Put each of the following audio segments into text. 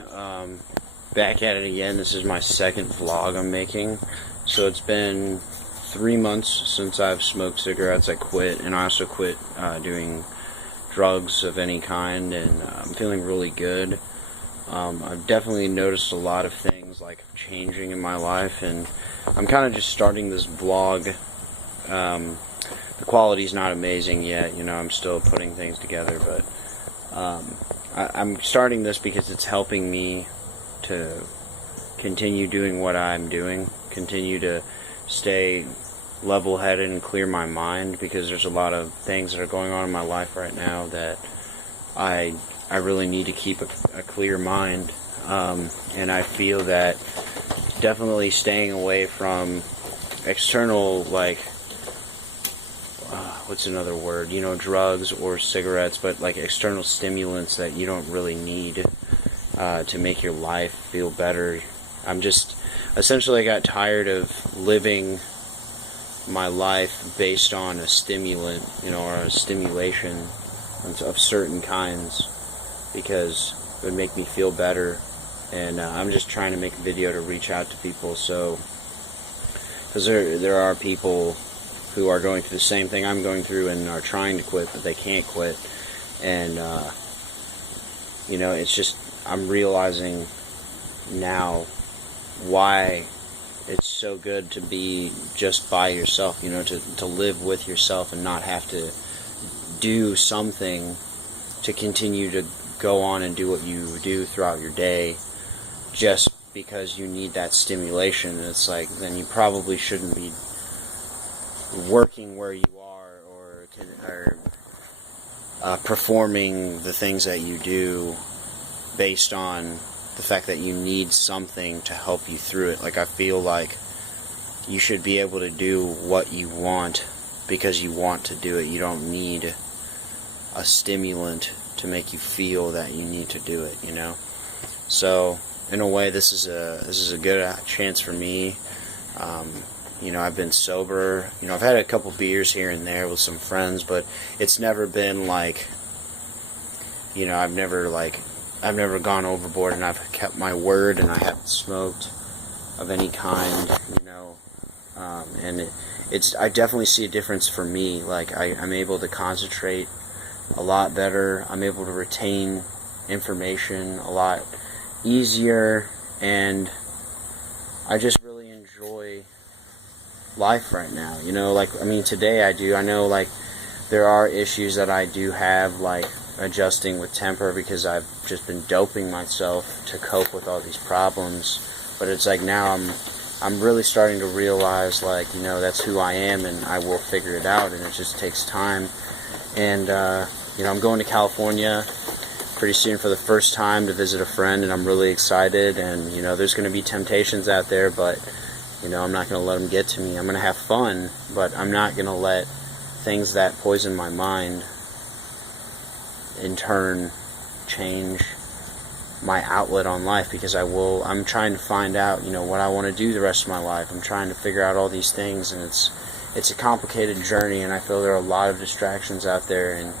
everyone. Back at it again. This is my second vlog I'm making. So it's been 3 months since I've smoked cigarettes. I quit, and I also quit doing drugs of any kind, and I'm feeling really good. I've definitely noticed a lot of things like changing in my life, and I'm kind of just starting this vlog. The quality's not amazing yet, you know, I'm still putting things together, but I'm starting this because it's helping me to continue doing what I'm doing, continue to stay level-headed and clear my mind, because there's a lot of things that are going on in my life right now that I really need to keep a clear mind, and I feel that definitely staying away from external, like, what's another word, you know, drugs or cigarettes, but like external stimulants that you don't really need to make your life feel better. Essentially I got tired of living my life based on a stimulant, you know, or a stimulation of certain kinds, because it would make me feel better. And I'm just trying to make a video to reach out to people, so because there are people who are going through the same thing I'm going through and are trying to quit, but they can't quit. And you know, it's just, I'm realizing now why it's so good to be just by yourself, you know, to live with yourself and not have to do something to continue to go on and do what you do throughout your day just because you need that stimulation. And it's like, then you probably shouldn't be working where you are, or performing the things that you do based on the fact that you need something to help you through it. Like, I feel like you should be able to do what you want because you want to do it. You don't need a stimulant to make you feel that you need to do it, you know? So in a way, this is a good chance for me. You know, I've been sober. You know, I've had a couple beers here and there with some friends, but it's never been like, you know, I've never gone overboard, and I've kept my word, and I haven't smoked of any kind, you know. And I definitely see a difference for me. Like, I'm able to concentrate a lot better. I'm able to retain information a lot easier, and I just really enjoy life right now, you know. Like, I mean, today I do. I know, like, there are issues that I do have, like adjusting with temper, because I've just been doping myself to cope with all these problems. But it's like, now I'm really starting to realize, like, you know, that's who I am, and I will figure it out, and it just takes time. And you know, I'm going to California pretty soon for the first time to visit a friend, and I'm really excited. And you know, there's going to be temptations out there, but you know, I'm not going to let them get to me. I'm going to have fun, but I'm not going to let things that poison my mind in turn change my outlet on life, because I'm trying to find out, you know, what I want to do the rest of my life. I'm trying to figure out all these things, and it's a complicated journey, and I feel there are a lot of distractions out there. And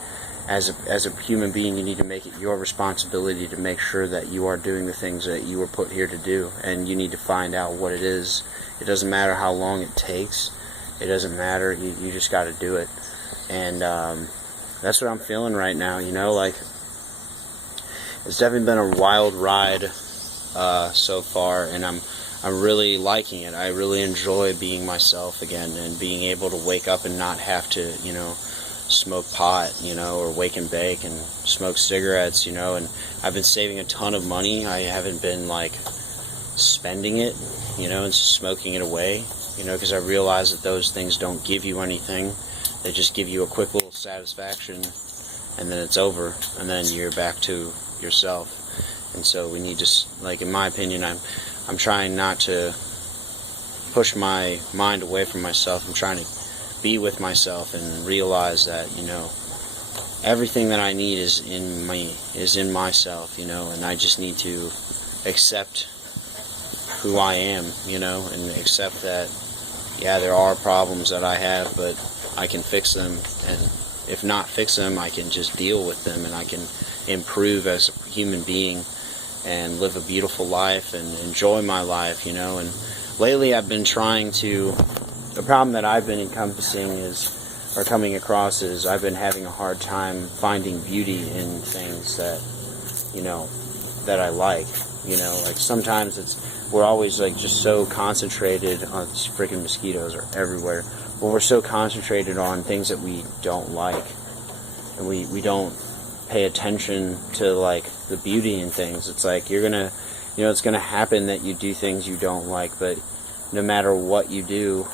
as a human being, you need to make it your responsibility to make sure that you are doing the things that you were put here to do, and you need to find out what it is. It doesn't matter how long it takes. It doesn't matter. You just got to do it. And that's what I'm feeling right now, you know. Like, it's definitely been a wild ride so far, and I'm really liking it. I really enjoy being myself again, and being able to wake up and not have to, you know, smoke pot, you know, or wake and bake and smoke cigarettes, you know. And I've been saving a ton of money. I haven't been, like, spending it, you know, and just smoking it away, you know, because I realize that those things don't give you anything. They just give you a quick little satisfaction, and then it's over, and then you're back to yourself. And so we need to, like, in my opinion, I'm trying not to push my mind away from myself. I'm trying to be with myself and realize that, you know, everything that I need is in me, is in myself, you know, and I just need to accept who I am, you know, and accept that, yeah, there are problems that I have, but I can fix them, and if not fix them, I can just deal with them, and I can improve as a human being and live a beautiful life and enjoy my life, you know. And lately I've been trying to, the problem that I've been encompassing is, or coming across is, I've been having a hard time finding beauty in things that, you know, that I like, you know. Like sometimes we're always like just so concentrated on, these freaking mosquitoes are everywhere, but we're so concentrated on things that we don't like, and we don't pay attention to like the beauty in things. It's like you're gonna, you know, it's gonna happen that you do things you don't like, but no matter what you do,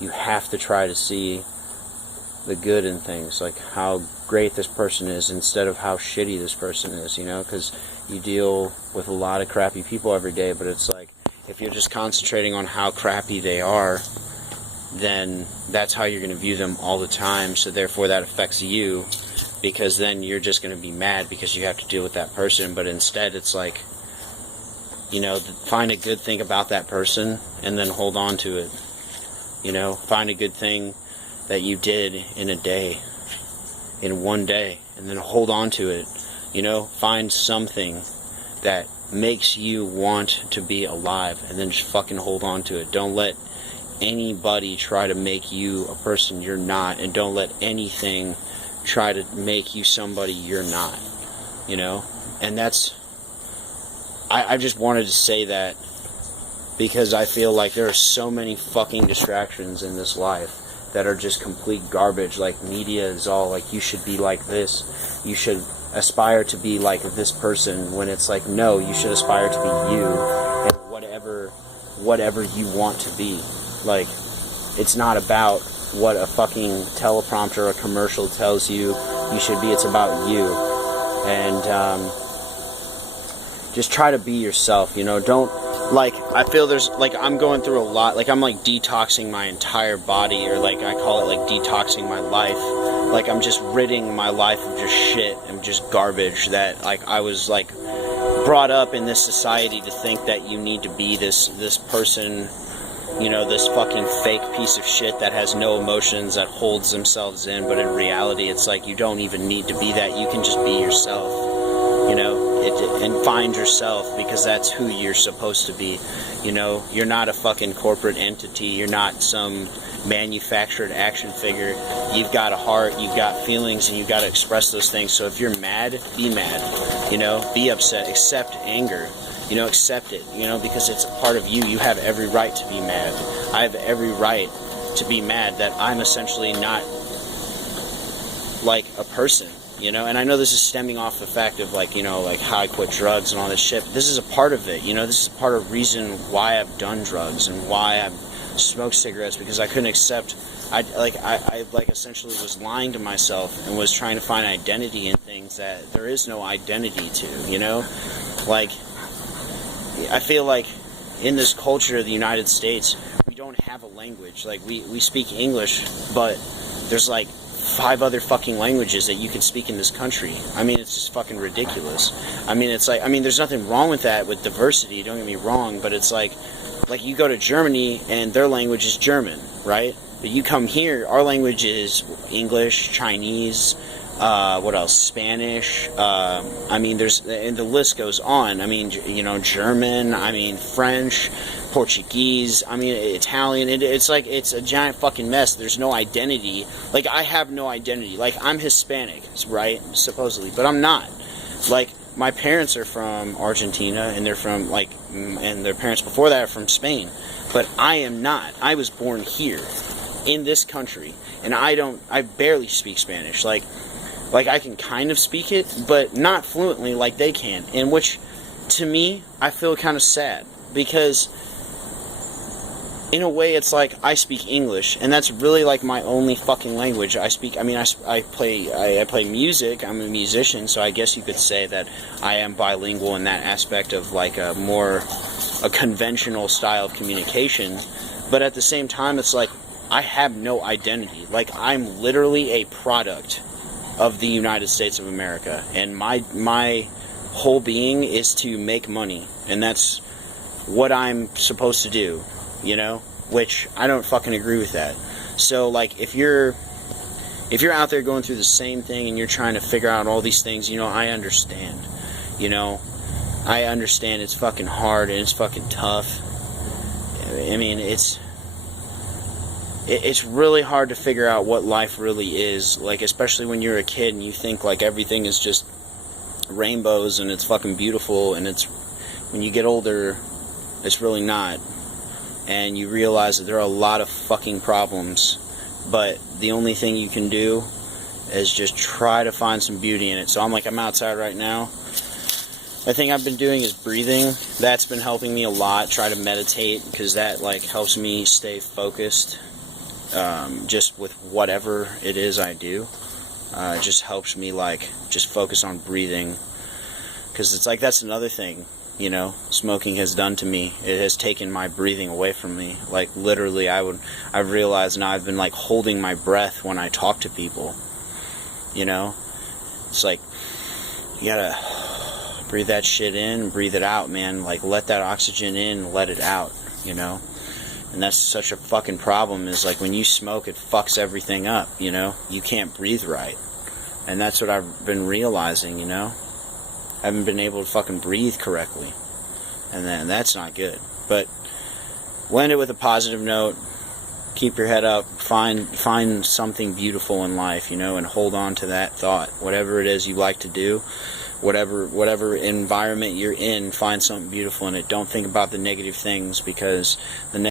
you have to try to see the good in things, like how great this person is instead of how shitty this person is, you know, because you deal with a lot of crappy people every day, but it's like, if you're just concentrating on how crappy they are, then that's how you're going to view them all the time, so therefore that affects you, because then you're just going to be mad because you have to deal with that person. But instead it's like, you know, find a good thing about that person and then hold on to it, you know, find a good thing that you did in a day, in one day, and then hold on to it, you know, find something that makes you want to be alive, and then just fucking hold on to it. Don't let anybody try to make you a person you're not, and don't let anything try to make you somebody you're not, you know. And that's, I just wanted to say that because I feel like there are so many fucking distractions in this life that are just complete garbage. Like media is all like, you should be like this, you should aspire to be like this person, when it's like, no, you should aspire to be you, and whatever you want to be. Like, it's not about what a fucking teleprompter or a commercial tells you should be. It's about you. And just try to be yourself, you know. Don't, like, I feel there's, like, I'm going through a lot, like, I'm, like, detoxing my entire body, or, like, I call it, like, detoxing my life. Like, I'm just ridding my life of just shit and just garbage that, like, I was, like, brought up in this society to think that you need to be this person, you know, this fucking fake piece of shit that has no emotions, that holds themselves in, but in reality, it's like, you don't even need to be that. You can just be yourself, you know. And find yourself, because that's who you're supposed to be, you know. You're not a fucking corporate entity, you're not some manufactured action figure. You've got a heart, you've got feelings, and you've got to express those things. So if you're mad, be mad, you know, be upset, accept anger, you know, accept it, you know, because it's a part of you. You have every right to be mad. I have every right to be mad that I'm essentially not like a person, you know. And I know this is stemming off the fact of, like, you know, like how I quit drugs and all this shit, but this is a part of it, you know. This is a part of reason why I've done drugs and why I've smoked cigarettes, because I couldn't accept, I essentially was lying to myself and was trying to find identity in things that there is no identity to, you know. Like, I feel like in this culture of the United States, we don't have a language. Like, we speak English, but there's like 5 other fucking languages that you can speak in this country. I mean, it's just fucking ridiculous. I mean, it's like, I mean, there's nothing wrong with that, with diversity, don't get me wrong, but it's like you go to Germany and their language is German, right? But you come here, our language is English, Chinese, what else? Spanish. I mean, and the list goes on. I mean, you know, German. I mean, French, Portuguese. I mean, Italian. It's like, it's a giant fucking mess. There's no identity. Like, I have no identity. Like, I'm Hispanic, right? Supposedly, but I'm not. Like, my parents are from Argentina, and they're from, like, and their parents before that are from Spain. But I am not. I was born here, in this country, and I barely speak Spanish. Like I can kind of speak it, but not fluently like they can. And which, to me, I feel kind of sad, because in a way it's like I speak English, and that's really like my only fucking language. I speak, I mean, I play music, I'm a musician, so I guess you could say that I am bilingual in that aspect of like a conventional style of communication. But at the same time, it's like, I have no identity. Like, I'm literally a product of the United States of America, and my whole being is to make money, and that's what I'm supposed to do, you know, which I don't fucking agree with that. So, like, if you're out there going through the same thing and you're trying to figure out all these things, you know, I understand, you know, I understand it's fucking hard and it's fucking tough. I mean, it's really hard to figure out what life really is, like, especially when you're a kid and you think like everything is just rainbows and it's fucking beautiful, and it's, when you get older, it's really not, and you realize that there are a lot of fucking problems, but the only thing you can do is just try to find some beauty in it. So I'm outside right now. The thing I've been doing is breathing. That's been helping me a lot. Try to meditate, because that like helps me stay focused, just with whatever it is I do. It just helps me like just focus on breathing, because it's like, that's another thing, you know, smoking has done to me. It has taken my breathing away from me. Like literally, I've realized now I've been like holding my breath when I talk to people. You know, it's like, you gotta breathe that shit in, breathe it out, man. Like, let that oxygen in, let it out, you know? And that's such a fucking problem, is like when you smoke, it fucks everything up, you know? You can't breathe right. And that's what I've been realizing, you know? I haven't been able to fucking breathe correctly. And then that's not good. But we'll end it with a positive note. Keep your head up, find something beautiful in life, you know, and hold on to that thought. Whatever it is you like to do, whatever environment you're in, find something beautiful in it. Don't think about the negative things, because the